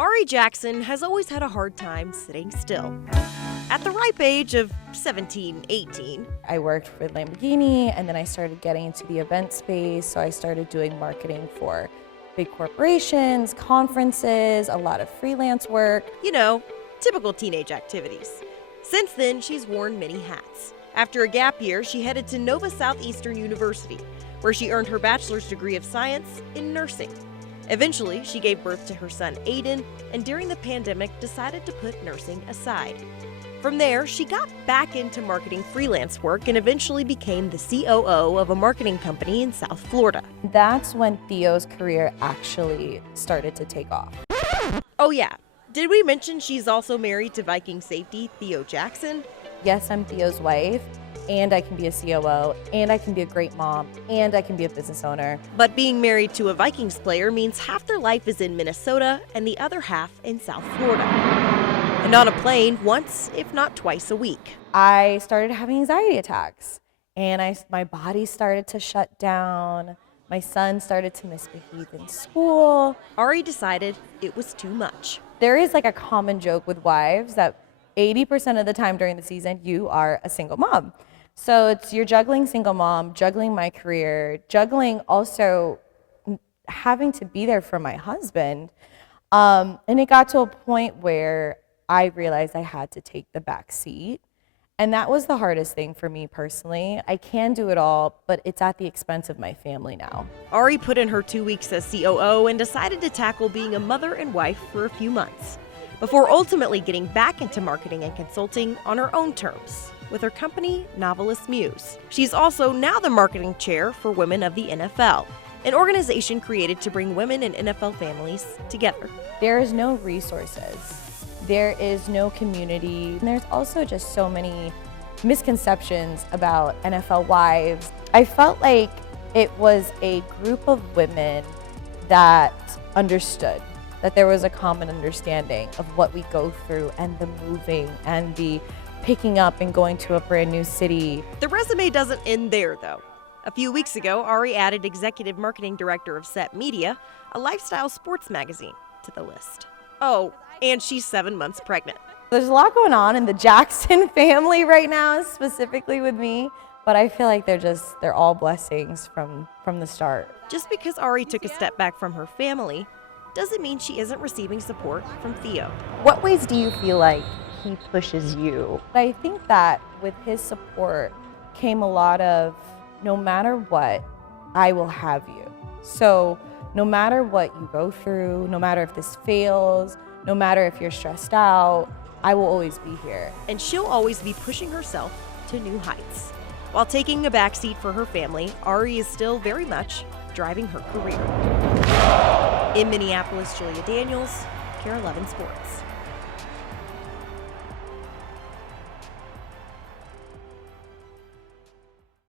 Ari Jackson has always had a hard time sitting still. At the ripe age of 17, 18, I worked with Lamborghini, and then I started getting into the event space, so I started doing marketing for big corporations, conferences, a lot of freelance work. you know, typical teenage activities. Since then, she's worn many hats. After a gap year, she headed to Nova Southeastern University, where she earned her bachelor's degree of science in nursing. Eventually, she gave birth to her son Aiden, and during the pandemic decided to put nursing aside. From there, she got back into marketing freelance work and eventually became the COO of a marketing company in South Florida. That's when Theo's career actually started to take off. Oh yeah, did we mention she's also married to Viking safety Theo Jackson? Yes, I'm Theo's wife, and I can be a COO, and I can be a great mom, and I can be a business owner. But being married to a Vikings player means half their life is in Minnesota and the other half in South Florida. And on a plane once, if not twice a week. I started having anxiety attacks, and my body started to shut down. My son started to misbehave in school. Ari decided it was too much. There is like a common joke with wives that 80% of the time during the season, you are a single mom. So you're juggling single mom, juggling my career, juggling also having to be there for my husband. And it got to a point where I realized I had to take the back seat. And that was the hardest thing for me personally. I can do it all, but it's at the expense of my family now. Ari put in her 2 weeks as COO and decided to tackle being a mother and wife for a few months, before ultimately getting back into marketing and consulting on her own terms with her company, Novelist Muse. She's also now the marketing chair for Women of the NFL, an organization created to bring women and NFL families together. There is no resources. There is no community. And there's also just so many misconceptions about NFL wives. I felt like it was a group of women that understood, that there was a common understanding of what we go through and the moving and the picking up and going to a brand new city. The resume doesn't end there, though. A few weeks ago, Ari added Executive Marketing Director of Set Media, a lifestyle sports magazine, to the list. Oh, and she's 7 months pregnant. There's a lot going on in the Jackson family right now, specifically with me, but I feel like they're all blessings from the start. Just because Ari took a step back from her family doesn't mean she isn't receiving support from Theo. What ways do you feel like he pushes you? I think that with his support came a lot of, no matter what, I will have you. So no matter what you go through, no matter if this fails, no matter if you're stressed out, I will always be here. And she'll always be pushing herself to new heights. While taking a backseat for her family, Ari is still very much driving her career. In Minneapolis, Julia Daniels, KARE 11 Sports.